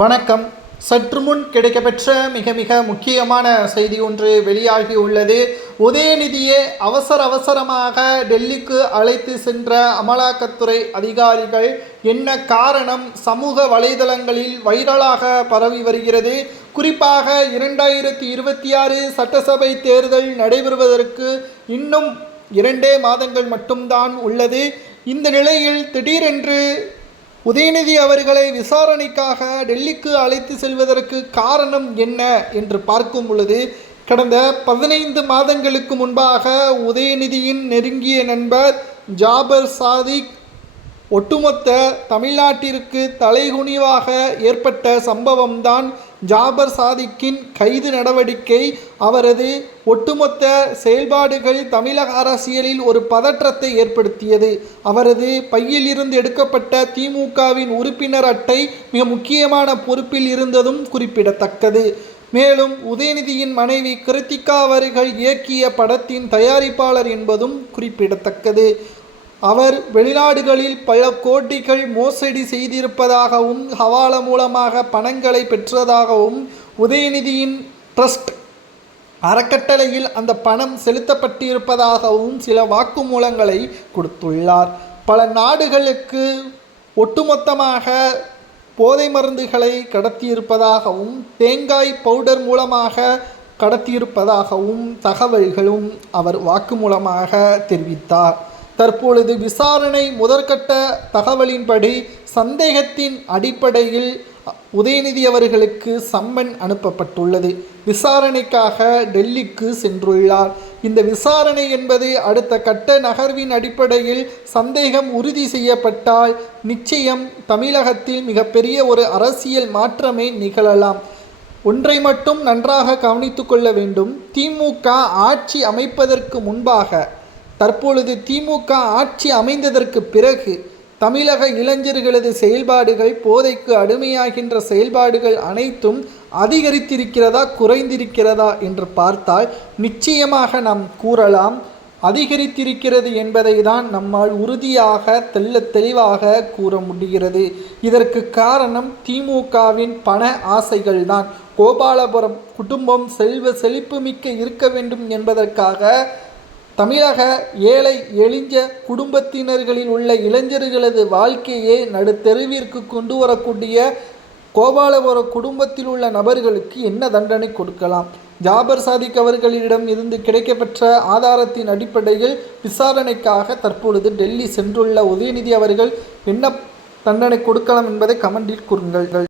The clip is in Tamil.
வணக்கம். சற்று முன் கிடைக்கப்பெற்ற மிக மிக முக்கியமான செய்தி ஒன்று வெளியாகி உள்ளது. உதயநிதியை அவசரமாக டெல்லிக்கு அழைத்து சென்ற அமலாக்கத்துறை அதிகாரிகள் என்ன காரணம் சமூக வலைதளங்களில் வைரலாக பரவி வருகிறது. குறிப்பாக 2026 சட்டசபை தேர்தல் நடைபெறுவதற்கு இன்னும் 2 மாதங்கள் மட்டும்தான் உள்ளது. இந்த நிலையில் திடீரென்று உதயநிதி அவர்களை விசாரணைக்காக டெல்லிக்கு அழைத்து செல்வதற்கு காரணம் என்ன என்று பார்க்கும் பொழுது, கடந்த 15 மாதங்களுக்கு முன்பாக உதயநிதியின் நெருங்கிய நண்பர் ஜாபர் சாதிக் ஒட்டுமொத்த தமிழ்நாட்டிற்கு தலைகுனிவாக ஏற்பட்ட சம்பவம்தான் ஜாபர் சாதிக்கின் கைது நடவடிக்கை. அவரது ஒட்டுமொத்த செயல்பாடுகள் தமிழக அரசியலில் ஒரு பதற்றத்தை ஏற்படுத்தியது. அவரது பையில் இருந்து எடுக்கப்பட்ட திமுகவின் உறுப்பினர் அட்டை மிக முக்கியமான பொறுப்பில் இருந்ததும் குறிப்பிடத்தக்கது. மேலும் உதயநிதியின் மனைவி கிருத்திகா அவர்கள் இயக்கிய படத்தின் தயாரிப்பாளர் என்பதும் குறிப்பிடத்தக்கது. அவர் வெளிநாடுகளில் பல கோடிகள் மோசடி செய்திருப்பதாகவும் ஹவாலா மூலமாக பணங்களை பெற்றதாகவும் உதயநிதியின் ட்ரஸ்ட் அறக்கட்டளையில் அந்த பணம் செலுத்தப்பட்டிருப்பதாகவும் சில வாக்குமூலங்களை கொடுத்துள்ளார். பல நாடுகளுக்கு ஒட்டுமொத்தமாக போதை மருந்துகளை கடத்தியிருப்பதாகவும் தேங்காய் பவுடர் மூலமாக கடத்தியிருப்பதாகவும் தகவல்களும் அவர் வாக்குமூலமாக தெரிவித்தார். தற்பொழுது விசாரணை முதற்கட்ட தகவலின்படி சந்தேகத்தின் அடிப்படையில் உதயநிதி அவர்களுக்கு சம்மன் அனுப்பப்பட்டுள்ளது. விசாரணைக்காக டெல்லிக்கு சென்றுள்ளார். இந்த விசாரணை என்பது அடுத்த கட்ட நகர்வின் அடிப்படையில் சந்தேகம் உறுதி செய்யப்பட்டால் நிச்சயம் தமிழகத்தில் மிகப்பெரிய ஒரு அரசியல் மாற்றமே நிகழலாம். ஒன்றை மட்டும் நன்றாக கவனித்து கொள்ள வேண்டும். திமுக ஆட்சி அமைப்பதற்கு முன்பாக, தற்பொழுது திமுக ஆட்சி அமைந்ததற்கு பிறகு தமிழக இளைஞர்களது செயல்பாடுகள், போதைக்கு அடிமையாகின்ற செயல்பாடுகள் அனைத்தும் அதிகரித்திருக்கிறதா குறைந்திருக்கிறதா என்று பார்த்தால் நிச்சயமாக நாம் கூறலாம் அதிகரித்திருக்கிறது என்பதை தான் நம்மால் உறுதியாக தெளிவாக கூற முடிகிறது. இதற்கு காரணம் திமுகவின் பண ஆசைகள் தான். கோபாலபுரம் குடும்பம் செல்வ செழிப்புமிக்க இருக்க வேண்டும் என்பதற்காக தமிழக ஏழை எளிய குடும்பத்தினர்களில் உள்ள இளைஞர்களது வாழ்க்கையை நடுத்தெருவிற்கு கொண்டு வரக்கூடிய கோபாலபுர குடும்பத்தில் உள்ள நபர்களுக்கு என்ன தண்டனை கொடுக்கலாம்? ஜாபர் சாதிக் அவர்களிடம் இருந்து கிடைக்கப்பெற்ற ஆதாரத்தின் அடிப்படையில் விசாரணைக்காக தற்பொழுது டெல்லி சென்றுள்ள உதயநிதி அவர்கள் என்ன தண்டனை கொடுக்கலாம் என்பதை கமெண்டில் கூறுங்கள்.